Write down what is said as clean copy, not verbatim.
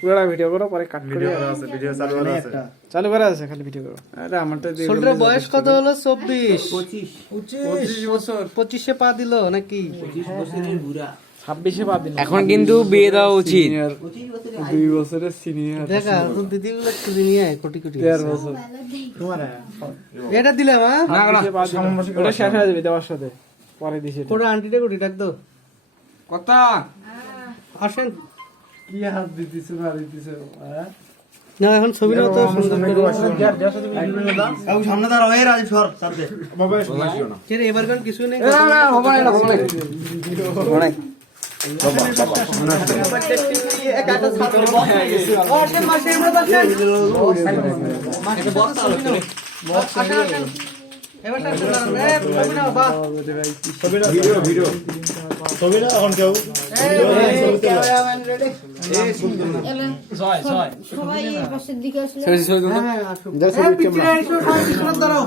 পুরোটা ভিডিও করো পরে কাট করে ভিডিও চালু করা আছে খালি ভিডিও করো। আরে আমারটা দিয়ে ছোটর বয়স কত হলো? 24 25 বছর 25-এ পা দিল নাকি? 26-এ বাদ দিন। এখন কিন্তু বিয়ে দেওয়া উচিত। 2 বছরের সিনিয়র দেখা তোর দিদি একটু নিয়ে আয়, কোটি কোটি 13 বছর এটা দিলাম। হ্যাঁ 26-এ বাদ দিন। ওটা শেষ হয়ে যাবে দেওয়ার সাথে পরে দিছি এটা। কোটা আন্টিটা কোটি ডাক দাও। কথা আসেন কি হাত দিতেছ না দিতেছ হ্যাঁ না, এখন ছবিটা তো সুন্দর করে সামনে দাঁড়াও, এই রাজীব সর সাথে কে রে, এবার কিছু নেই। ছবিটা এখন কেউ সবাই পাশের দিকে আসলে হ্যাঁ, আসো। হ্যাঁ, পিছনে এসো, সবাই পিছনে দাঁড়াও।